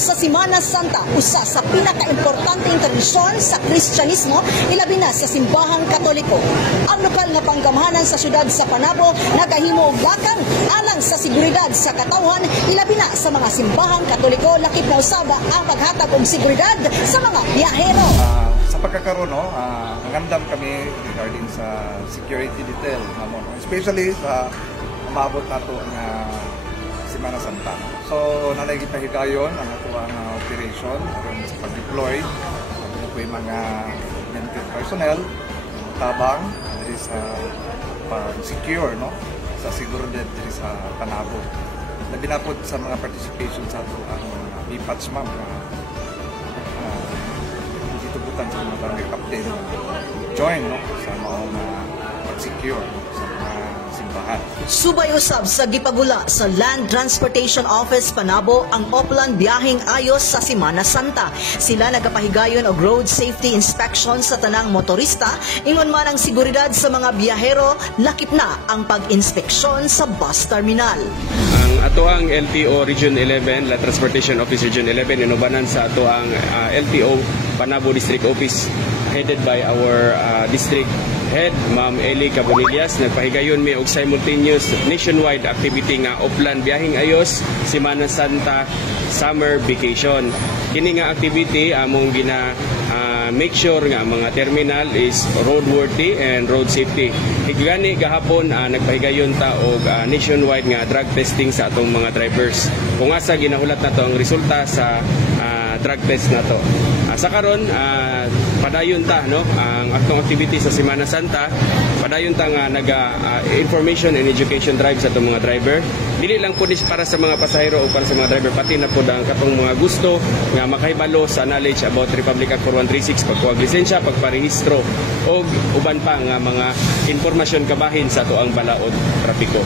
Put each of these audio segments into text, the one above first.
sa Semana Santa, usa sa pinakaimportanteng tradisyon sa Kristyanismo, ilabi na sa simbahang Katoliko. Ang lokal nga panggamhanan sa syudad sa Panabo nagahimo og lakang alang sa seguridad sa katawhan, ilabi na sa mga simbahang Katoliko, lakip na usaba ang paghatag og seguridad sa mga biyahero. Sa pagkakaroon, nangandam kami regarding sa security detail, especially sa umabot nato nga Semana Santa. So, nalagipahikayon ang ato ang operation aron sa pag-deploy. Ano po yung mga mental personnel, tabang, diri sa pag-secure, no? Sa seguridad diri sa Panabo. Labi na po sa mga participation sa ato ang BPATS ma'am. Dito butan sa mga barangay captain. Join, no? Sa maong pag-secure sa mga simbahan. Subay usab sa gipagula sa Land Transportation Office Panabo ang Oplan biyaheng ayos sa Semana Santa. Sila nagapahigayon og road safety inspection sa tanang motorista, ingon man ang seguridad sa mga biyahero, lakip na ang pag-inspeksyon sa bus terminal. Ang ato ang LTO Region 11, Land Transportation Office Region 11, inubanan sa ato ang LTO Panabo District Office, headed by our district head, Ma'am Eli Cabonillas. Nagpahigayon mi og simultaneous nationwide activity nga Oplan biyaheng ayos Semana Santa Summer Vacation. Kini nga activity among gina make sure nga mga terminal is roadworthy and road safety. Higani gahapon nagpahigayon ta og nationwide nga drug testing sa atong mga drivers. Kung asa ginahulat nato ang resulta sa drug test nato. Sa karon padayon ta, no, ang atong activity sa Semana Santa, padayon ta nga information and education drive sa atong mga driver. Dili lang po para sa mga pasahero o para sa mga driver, pati na po ang katong mga gusto nga makahibalo sa knowledge about Republic Act 4136, pagkuha lisensya, pagparehistro o uban pa nga mga informasyon kabahin sa ato ang balaod trapiko.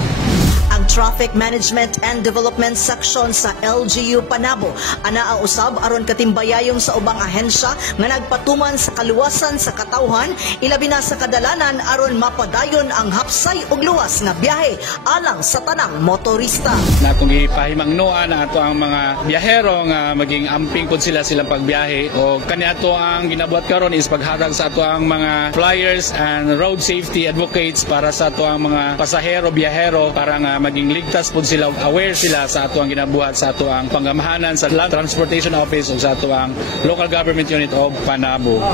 Ang Traffic Management and Development Section sa LGU Panabo anaa usab aron katimbayayong sa ubang ahensya nga nagpatuman sa kaluwasan sa katawhan, ilabi na sa kadalanan aron mapadayon ang hapsay ug luwas nga biyahe alang sa tanang motorista. Na kung ipahimangnoan ato ang mga biyahero nga maging amping pud sila silang pagbiyahe, o kani ato ang ginabuhat karon is paghatag sa ato ang mga flyers and road safety advocates para sa ato ang mga pasahero biyahero para nga maging ligtas po sila, aware sila sa ato ang ginabuhat sa ato ang panggamahanan sa Land Transportation Office o sa ato ang Local Government Unit of Panabo.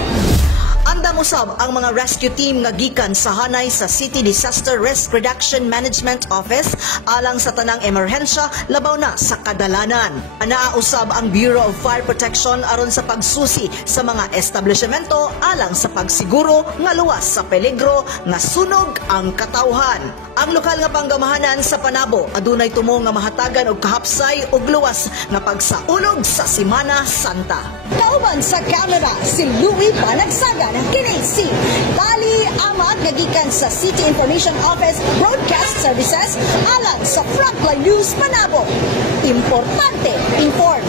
Andam usab ang mga rescue team nga gikan sa hanay sa City Disaster Risk Reduction Management Office alang sa tanang emerhensya labaw na sa kadalanan. Anaa usab ang Bureau of Fire Protection aron sa pagsusi sa mga establishmento alang sa pagsiguro nga luwas sa peligro nga sunog ang katawhan. Ang lokal nga panggamahanan sa Panabo adunay tumo nga mahatagan og kahapsay ug luwas nga pagsaulog sa Semana Santa. Kauban sa camera si Louie Panagsagan, kini si Dali Amat nagikan sa City Information Office Broadcast Services alang sa Frontline News Panabo. Importante, informed.